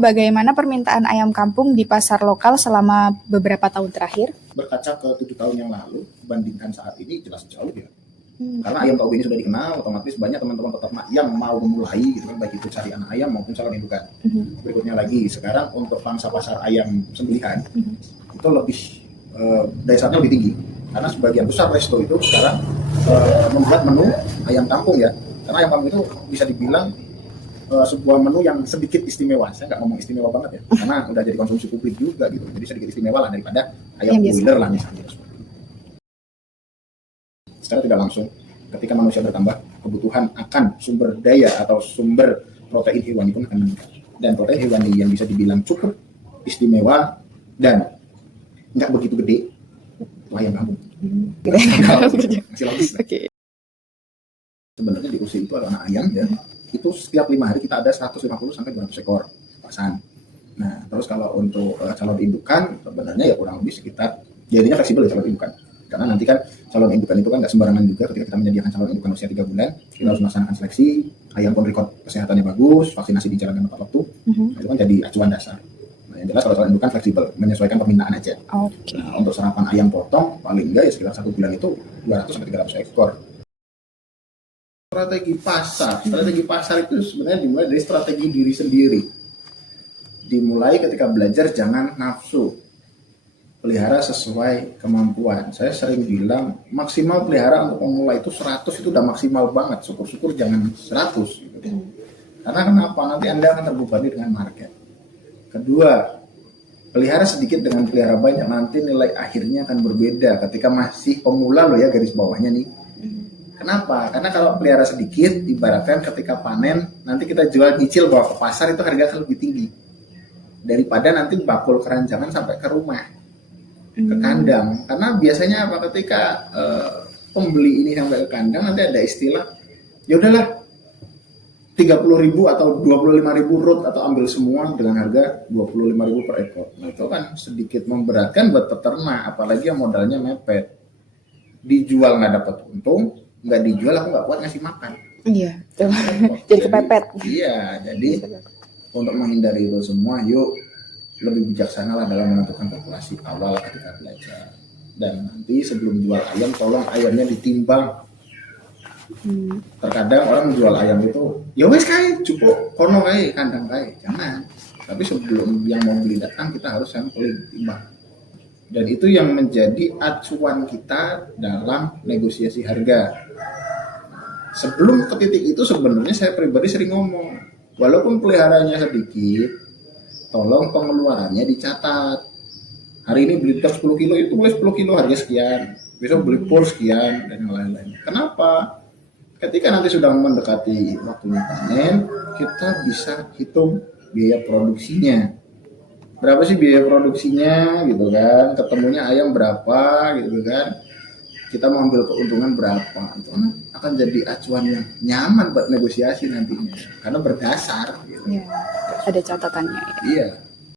Bagaimana permintaan ayam kampung di pasar lokal selama beberapa tahun terakhir? Berkaca ke 7 tahun yang lalu, bandingkan saat ini jelas jauh ya. Karena ayam KUB ini sudah dikenal, otomatis banyak teman-teman peternak yang mau memulai gitu kan, baik itu cari anak ayam maupun calon indukan. Berikutnya lagi, sekarang untuk pangsa pasar ayam sembelihan itu lebih daya saingnya lebih tinggi. Karena sebagian besar resto itu sekarang membuat menu ayam kampung ya. Karena ayam kampung itu bisa dibilang sebuah menu yang sedikit istimewa. Saya nggak ngomong istimewa banget ya, karena udah jadi konsumsi publik juga gitu. Jadi sedikit istimewa lah daripada ayam broiler lah misalnya. Secara tidak langsung, ketika manusia bertambah, kebutuhan akan sumber daya atau sumber protein hewani pun akan meningkat. Dan protein hewani yang bisa dibilang cukup istimewa dan nggak begitu gede, itu ayam kampung. Masih logis. Sebenarnya di usia itu ada anak ayam ya, itu setiap 5 hari kita ada 150-200 ekor pasan. Nah, terus kalau untuk calon indukan sebenarnya ya kurang lebih sekitar, jadinya fleksibel ya calon indukan. Karena nanti kan calon indukan itu kan nggak sembarangan juga. Ketika kita menyediakan calon indukan usia 3 bulan, kita harus melaksanakan seleksi, ayam pun rekod kesehatannya bagus, vaksinasi dijalankan tepat waktu. Nah, itu kan jadi acuan dasar. Nah, yang jelas kalau calon indukan fleksibel, menyesuaikan permintaan aja. Nah, untuk serapan ayam potong paling enggak ya sekitar 1 bulan itu 200-300 ekor. Strategi pasar itu sebenarnya dimulai dari strategi diri sendiri. Dimulai ketika belajar jangan nafsu, pelihara sesuai kemampuan. Saya sering bilang maksimal pelihara untuk pemula itu 100 itu udah maksimal banget. Syukur-syukur jangan 100 gitu. Karena kenapa? Nanti Anda akan terbebani dengan market. Kedua, pelihara sedikit dengan pelihara banyak, nanti nilai akhirnya akan berbeda ketika masih pemula loh ya, garis bawahnya nih. Kenapa? Karena kalau pelihara sedikit, ibaratkan ketika panen, nanti kita jual nyicil bawa ke pasar itu harga akan lebih tinggi daripada nanti bakul keranjangan sampai ke rumah, ke kandang. Karena biasanya apa, ketika pembeli ini sampai ke kandang nanti ada istilah, ya udahlah 30.000 atau 25.000 root atau ambil semua dengan harga 25.000 per ekor. Nah, itu kan sedikit memberatkan buat peternak, apalagi yang modalnya mepet. Dijual nggak dapat untung, nggak dijual aku nggak kuat ngasih makan. Iya, jadi kepepet. Iya, jadi untuk menghindari itu semua, yuk lebih bijaksana lah dalam menentukan populasi awal ketika belajar. Dan nanti sebelum jual ayam, tolong ayamnya ditimbang. Terkadang orang jual ayam itu, ya wes kayak cukup kono kayak kandang kayak, jangan. Tapi sebelum yang mau beli datang, kita harus sampling, timbang. Dan itu yang menjadi acuan kita dalam negosiasi harga. Sebelum ke titik itu sebenarnya saya pribadi sering ngomong, walaupun peliharanya sedikit, tolong pengeluarannya dicatat. Hari ini beli beras 10 kilo, itu boleh 10 kilo harga sekian. Besok beli pur sekian, dan yang lain-lain. Kenapa? Ketika nanti sudah mendekati waktunya panen, kita bisa hitung biaya produksinya. Berapa sih biaya produksinya gitu kan, ketemunya ayam berapa gitu kan, kita mau ambil keuntungan berapa, itu akan jadi acuan yang nyaman buat negosiasi nantinya karena berdasar gitu. Ya, ada catatannya ya. Iya.